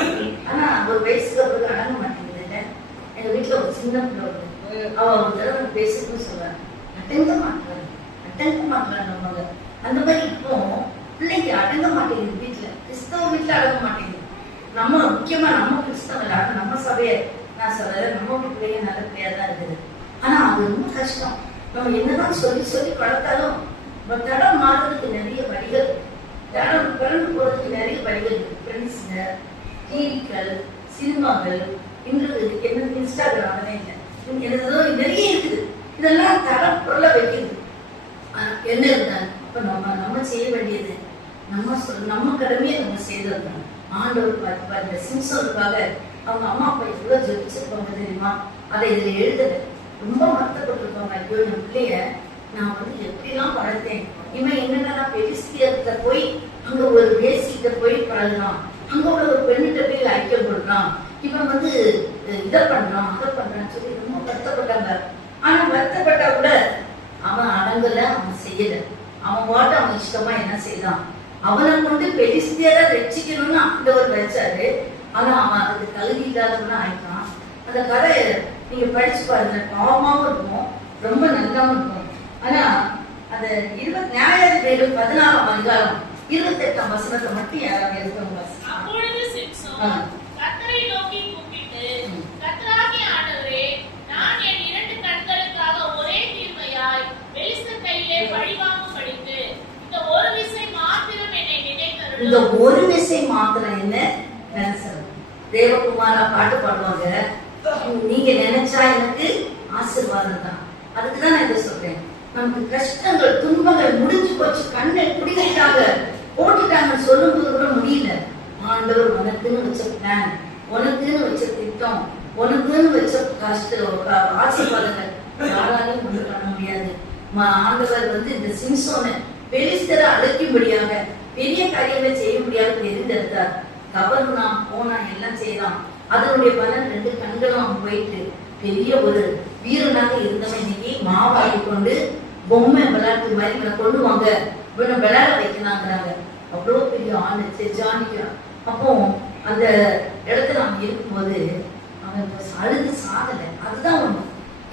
ஆனா ஒரு வயசுக்கு அப்புறம் அடங்க மாட்டேங்குது. இல்ல எங்க வீட்டுல ஒரு சின்ன பிள்ளை, அவ ஒரு தடவை பேசுன்னு சொல்றாங்க, அடங்க மாட்டாங்க நம்ம. அந்த மாதிரி இப்போ பிள்ளைங்க அடங்க மாட்டேங்குது. வீட்டுல கிறிஸ்தவ வீட்டுல அடங்க மாட்டேங்குது. நம்ம முக்கியமா நம்ம கிறிஸ்தவ நம்ம சபைய நான் சொல்லல, நம்ம பிள்ளைங்க நல்ல பிள்ளையா தான் இருக்குது. ஆனா அது ரொம்ப கஷ்டம். நம்ம என்னதான் சொல்லி சொல்லி வளர்த்தாலும் தடம் மாறுறதுக்கு நிறைய வழிகள், தடம் பிறந்து போறதுக்கு நிறைய வழிகள் இருக்கு. ஃப்ரெண்ட்ஸுங்க, டிவிக்கள், சினிமாக்கள், இன்று என்ன இன்ஸ்டாகிராம் என்னதோ நிறைய இருக்குது. இதெல்லாம் தடம் பொருளை வைக்குது. என்ன இருந்தாலும் அப்ப நம்ம செய்ய வேண்டியது நம்ம கடமையை நம்ம செய்திருக்கோம். ஆண்டவர் பார்த்து இந்த சிம்சோனுக்காக அவங்க அம்மா அப்பா எவ்வளவு ஜெபிச்சிருப்பாங்க தெரியுமா? அதை இதுல எழுதல. ரொம்ப வருத்தப்பட்டிருப்பாங்க. ஐயோ என் பிள்ளைய நான் வந்து எப்படிலாம் வளர்த்தேன், இவன் என்னன்னா பெலிஸ்தியத்துல போய் அங்க ஒரு வேசிட்ட போய் பழகுறான், அங்க உள்ள ஒரு பெண்ணிட்ட போய் ஐக்கியம் கொடுக்குறான், இவன் வந்து இதை பண்றான் அதை பண்றான்னு சொல்லி ரொம்ப வருத்தப்பட்டாங்க. ஆனா வருத்தப்பட்டா கூட அவன் அடங்கல, அவன் செய்யல. அவன் வாட்ட அவன் இஷ்டமா என்ன செய்தான்? அவனை கொண்டு பெலிஸ்தியரை ரட்சிக்கணும்னு ஆண்டவர் வச்சாரு. ஆனா அவன் அதுக்கு தகுதி இல்லாதவனா ஆயிட்டான். அந்த கதை நீங்க படிச்சு பாருங்க, பாவமாவும் இருக்கும், ரொம்ப நல்லாவும் இருக்கும். ஆனா அந்த 20 நியாயாதிபதிகள் 16ஆம் அதிகாரம் 28ஆம் வசனத்தை மட்டும் யாராவது எடுத்தவங்க. அப்பொழுது சிம்சோன் கர்த்தரை நோக்கி கூப்பிட்டு, கர்த்தராகிய ஆண்டவரே, நான் என் 2 கண்களுக்காக ஒரே தீர்மையாய் பெலிஸ்தர் கையிலே பழிவாங்கும்படிக்கு இந்த ஒரு விசை மாத்திரம் என்னை நினைத்தருளும். இந்த ஒரு விசை மாத்திரம் என்ன நினைச்சது? தேவகுமாரா பாட்டு பாடுவாங்க, நீங்க நினைச்சா எனக்கு ஆசீர்வாதம் தான். அதுக்குதான் நான் இதை சொல்றேன். நமக்கு கஷ்டங்கள் துன்பங்கள் முடிஞ்சு போச்சு, கண்ணை குடிக்கிட்டாங்க போட்டுட்டாங்கன்னு சொல்லும் போது கூட முடியல. ஆண்டவர் உனக்குன்னு வச்ச பிளான், உனக்குன்னு வச்ச திட்டம், உனக்குன்னு வச்ச ஆசீர்வாதங்கள் யாராலையும் கொண்டு பண்ண முடியாது. ஆண்டவர் வந்து இந்த சிம்சோனை பெலிஸ்தரை அழைக்கும்படியாக பெரிய காரியங்களை செய்யும்படியாக தெரிந்தெடுத்தார். தவறுனா போனா எல்லாம் செய்யலாம். அதனுடைய பலன் 2 கண்களும் அவன் போயிட்டு பெரிய ஒரு வீரனாக இருந்தவன் இன்னைக்கு மாவாக்கி கொண்டு பொம்மை விளையாட்டு மாதிரி கொண்டு வாங்க விளையாட வைக்கலாங்கிறாங்க. அவ்வளவு பெரிய ஆளு ஜானிக்கிறான். அப்போ அந்த இடத்துல அவன் இருக்கும்போது அவன் அழுது சாகல. அதுதான் ஒண்ணு.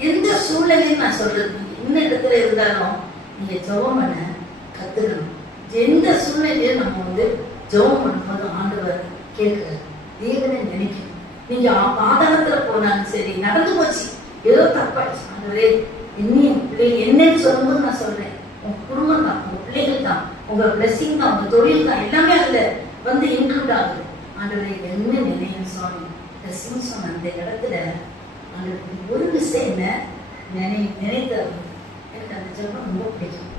எந்த சூழ்நிலையும் நான் சொல்றது, என்ன இடத்துல இருந்தாலும் நீங்க ஜெபம் பண்ண கத்துக்கணும். எந்த சூழ்நிலையும் நம்ம வந்து ஜெபம் பண்ணும்போது ஆண்டவர் கேட்கிறார், தேவனை நினைக்கணும். நீங்க பாதாளத்துல போனாலும் சரி, நடந்து போச்சு ஏதோ தப்பாயிடுச்சு, ஆண்டவரே என்னையும் பிள்ளைகள் என்னன்னு சொல்லும்போது நான் சொல்றேன், உங்க குடும்பம் தான், உங்க பிள்ளைகள் தான், உங்க பிளஸிங் தான், உங்க தொழில் தான், எல்லாமே அதுல வந்து இன்க்ளூட் ஆகுது. ஆண்டவரே என்ன நினைன்னு சுவாமி சொன்ன அந்த இடத்துல ஆண்டவருக்கு ஒரு விஷயம் என்ன நினைத்தது. எனக்கு அந்த ஜெபம் ரொம்ப பிடிக்கும்.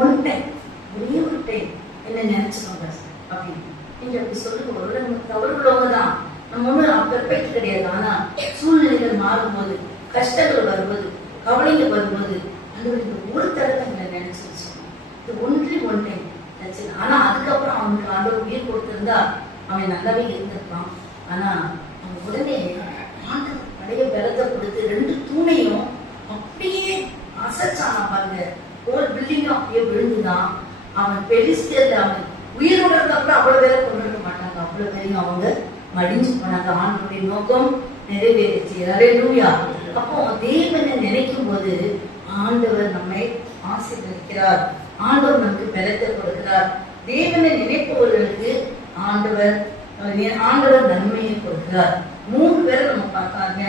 ஒன் டைம், ஒரே ஒரு டைம் என்ன நினைச்சுக்கோங்க அப்படின்னு நீங்க அப்படி சொல்லுங்க. ஒரு நம்ம தவறு உள்ளவங்க தான், நம்ம ஒன்றும் பெர்ஃபெக்ட் கிடையாது. ஆனா சூழ்நிலைகள் மாறும்போது, கஷ்டங்கள் வரும்போது, கவலைகள் வரும்போது அந்த ஒரு தடவை நினைச்சு வச்சுக்கணும். இது ஒன்லி ஒன் டைம். ஆனா அதுக்கப்புறம் அவனுக்கு ஆண்டவர் உயிர் கொடுத்திருந்தா அவன் நல்லாவே இருந்திருப்பான். ஆனா அவன் உடனே ஆண்டவர் பழைய பலத்தை கொடுத்து 2 தூணையும் அப்படியே அசைச்சான பாருங்க. ஒரு பில்டிங்கும் அப்படியே விழுந்துதான். அவன் பெலிஸ்தர்ல அவன் உயிரோட இருந்தா கூட அவ்வளவு பேரை கொண்டு இருக்க மாட்டாங்க. அவ்வளவு பேரையும் அவங்க மடிஞ்சு போனாங்க. ஆண்டவருடைய நோக்கம் நிறைவேறிச்சு. அல்லேலூயா. அப்போ தேவனை நினைக்கும் போது ஆண்டவர் நம்மை ஆசீர்வதிக்கிறார். ஆண்டவர் நமக்கு பலத்தை கொடுக்கிறார். தேவனை நினைப்பவர்களுக்கு ஆண்டவர் நன்மையை கொடுக்கிறார். 3 பேரை நம்ம பார்த்தாங்க.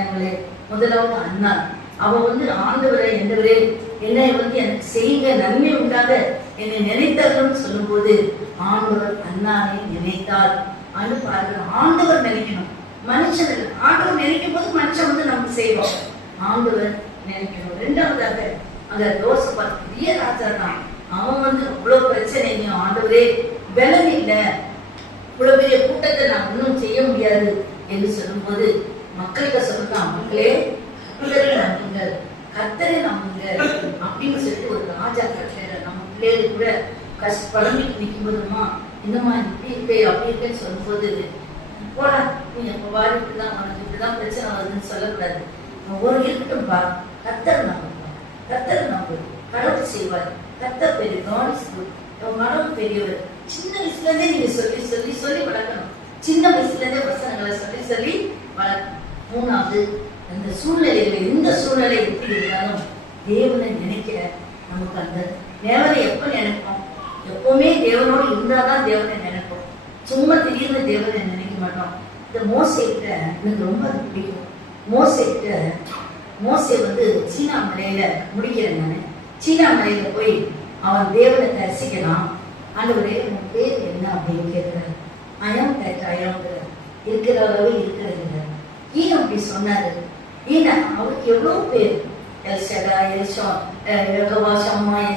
முதலாவது அண்ணா, அவ வந்து ஆண்டவரை என்னவரே என்னை வந்து எனக்கு செய்யுங்க, நன்மை உண்டாக என்னை நினைத்தார்கள் சொல்லும் போது ஆண்டவர் அண்ணாவை நினைத்தார். பாருங்க, ஆண்டவர் நினைக்கணும், மனுஷன் இல்லை. ஆண்டவர் நினைக்கும் போது மனுஷன் வந்து நமக்கு செய்வோம். ஆண்டவர் நினைக்கணும். 2வதாக அந்த தோசை பெரிய ராஜா தான். அவன் வந்து அவ்வளவு பிரச்சனையும் ஆண்டவரே பலம் இல்லை, இவ்வளவு பெரிய கூட்டத்தை நான் ஒன்றும் செய்ய முடியாது என்று சொல்லும் போது மக்களுக்கு சொல்றான், மக்களே நம்புங்க, கர்த்தரை நம்புங்க அப்படின்னு சொல்லிட்டு ஒரு ராஜா கட்டளை. நம்ம பிள்ளைகள் கூட கஷ்டப்படமிட்டு நிற்கும் போதுமா இன்னமா இப்படி இருக்கே அப்படி இருக்கேன்னு சொல்லும் போது போடா நீ எப்ப வாரி இப்படிதான் உனக்கு இப்படிதான் பிரச்சனை வருதுன்னு சொல்லக்கூடாது. ஒரு இருக்கட்டும் பா, கர்த்தரை நம்புங்க, கர்த்தரை நம்பு, கடவுள் செய்வார், கர்த்தர் பெரிய மனம் பெரியவர். சின்ன வயசுல இருந்தே நீங்க சொல்லி சொல்லி சொல்லி வளர்க்கணும். சின்ன வயசுல இருந்தே வசனங்களை சொல்லி சொல்லி வளர்க்கணும். 3வது, அந்த சூழ்நிலையில எந்த சூழ்நிலை எப்படி இருந்தாலும் தேவனை நினைக்கிற நமக்கு அந்த தேவனை எப்ப நினைப்போம்? எப்பவுமே தேவனோடு இருந்தாதான் தேவனை நினைப்போம். சும்மா திடீர்னு தேவனை நினைக்க மாட்டோம். இந்த மோசைகிட்ட எனக்கு ரொம்ப அது பிடிக்கும். மோசை வந்து சீனா மலையில முடிக்கிறேன் நானு. சீனா மலையில போய் அவன் தேவனை தரிசிக்கலாம். ஆண்டவரே உன் பேர் என்ன அப்படின்னு கேட்கிறாரு. அயம் இருக்கிற அளவு இருக்கிறது. ஏன் அப்படி சொன்னாரு? ஏன்னா அவருக்கு எவ்வளவு பேர்,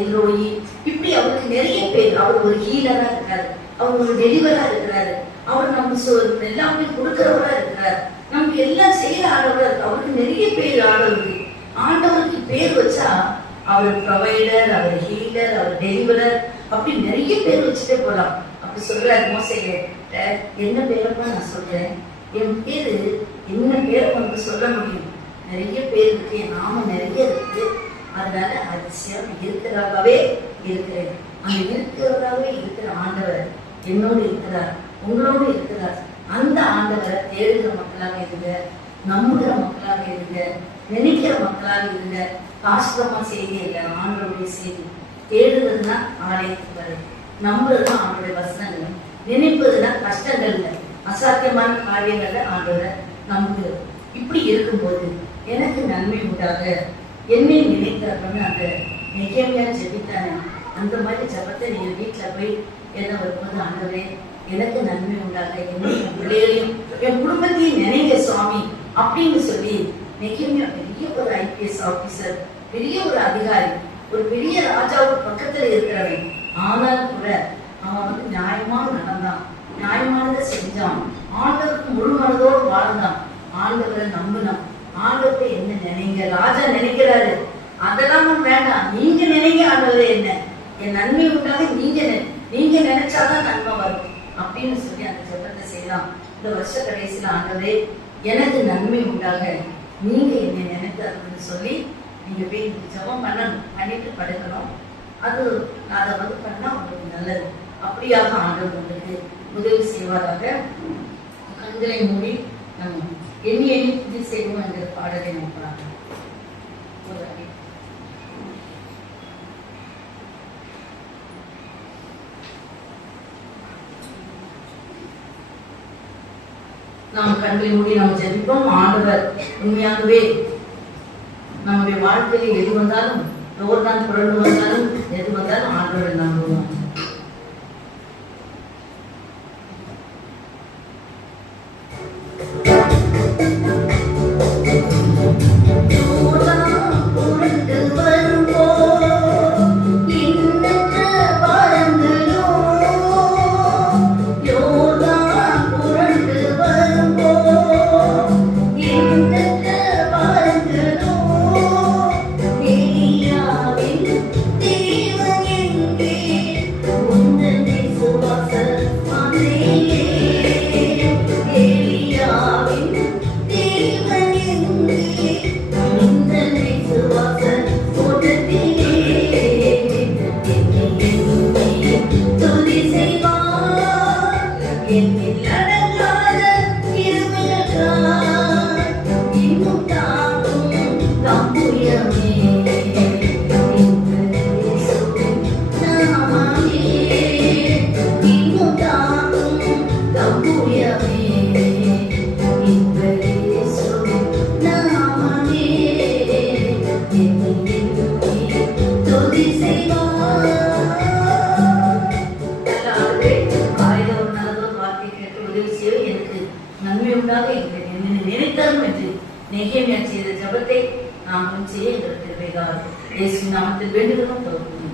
எல்ரோயி, இப்படி அவருக்கு நிறைய பேர். அவர் ஒரு ஹீலரா இருக்கிறாரு, அவர் ஒரு டெலிவரா இருக்கிறாரு, அவர் நம்ம எல்லாமே கொடுக்கிறவரா இருக்கிறார், நமக்கு எல்லாம் செய்யற ஆடவரா இருக்கு. அவருக்கு நிறைய பேர் ஆடவருக்கு. ஆண்டவருக்கு பேர் வச்சா அவர் ப்ரொவைடர், அவர் ஹீலர், அவர் டெலிவரர், அப்படி நிறைய பேர் வச்சுட்டே போலாம். அப்படி சொல்றாரு மோசையே, என்ன பேரப்பா நான் சொல்றேன், என் பேரு என்ன பேரை உனக்கு சொல்ல முடியும்? நிறைய பேர் இருக்கு, என் நாம நிறைய இருக்கு. அதனால அதிசயம் இருக்கிறதாகவே இருக்கிறேன். அந்த இருக்கிறதாகவே இருக்கிற ஆண்டவர் என்னோடு இருக்கிறார், உங்களோடு இருக்கிறார். அந்த ஆண்டவரை தேடுகிற மக்களாக இருங்க, நம்புகிற மக்களாக இருங்க, நினைக்கிற மக்களாக இருங்க. காஷ்டமா செய்தி இல்லை, ஆண்டவருடைய செய்தி. தேடுறதுன்னா ஆலயத்துக்கு வரை, நம்புறதுன்னா ஆண்டோடைய வசனங்கள், நினைப்பதுன்னா கஷ்டங்கள்ல அசாத்தியமான காரியங்கள்ல ஆண்டவரை நம்புகிறது. இப்படி இருக்கும்போது எனக்கு நன்மை உண்டாக என்னை நினைக்கிறப்பன்னு அந்த நெகேமியா ஜெபித்தானே, அந்த மாதிரி ஜபத்தை நீங்க வீட்டுல போய் என்ன வரும்போது, ஆண்டவரே எனக்கு நன்மை உண்டாக என்னை என் பிள்ளைகளையும் என் குடும்பத்தையும் நினைங்க சுவாமி அப்படின்னு சொல்லி. நெகேமியா பெரிய ஒரு IPS ஆபீசர், பெரிய ஒரு அதிகாரி, ஒரு பெரிய ராஜாவுக்கு பக்கத்துல இருக்கிறவன். ஆனாலும் கூட அவன் நியாயமா நடந்தான், நியாயமானதை செஞ்சான், ஆண்டவருக்கு முழு மனதோடு வாழ்ந்தான், ஆண்டவரை நம்பினான். ஆண்டவரை என்ன நினைங்க, ராஜா நினைக்கிறாரு, அதெல்லாம் வேண்டாம், நீங்க நினைங்க ஆண்டவரே, என்ன என் நன்மை உண்டாக நீங்க நினைச்சாதான் நன்மை வரும் அப்படின்னு சொல்லி அந்த ஜெபத்தை செய்யலாம். இந்த வருஷ கடைசியில ஆண்டவரே எனக்கு நன்மை உண்டாக நீங்க என்னை நினைத்தாருன்னு சொல்லி நீங்க போய் ஜெபம் பண்ணணும், பண்ணிட்டு படுக்கணும். அது அதை பண்ணா உங்களுக்கு நல்லது. அப்படியாக ஆண்டவர் உங்களுக்கு உதவி செய்வாராக. கண்களை மூடி நம்ம எண்ணி எண்ணி புதி செய்வோம் என்கிற பாடலை நோக்கலாம். நாம் கண்களை மூடி நாம் ஜெபிப்போம். ஆண்டவர் உண்மையாகவே நம்முடைய வாழ்க்கையில் எது வந்தாலும், தோர்தான் புரண்டு வந்தாலும், எது வந்தாலும் ஆண்டவரை நம்புவோம். நினைத்தரும் என்று நெகேமியா செய்த ஜெபத்தை நாம் செய்ய எங்களுக்கு இயேசு நாமத்தில் வேண்டுகிறோம்.